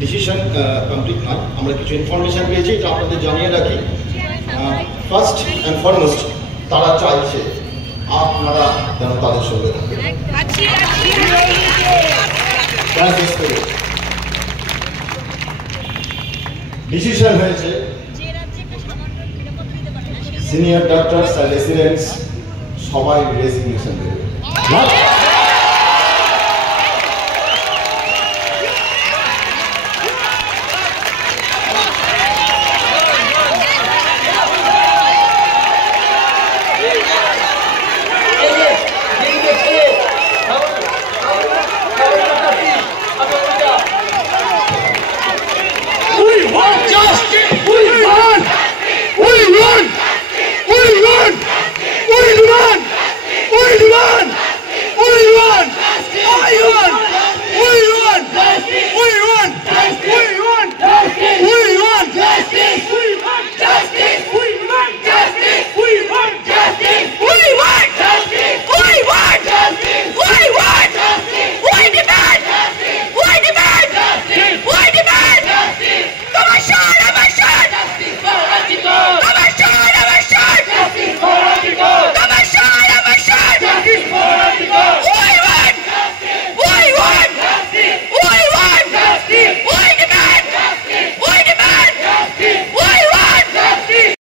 Decision complete নয়, আমরা কিছু ইনফরমেশন পেয়েছি, এটা আপনাদের জানিয়ে রাখি। ফার্স্ট অ্যান্ড ফরমোস্ট তারা চাইছে আপনারা যেন তাদের সঙ্গে থাকেন। ডিসিশন হয়েছে সিনিয়র ডাক্তারস আর রেসিডেন্টস সবাই রেজিগনেশন দেবে।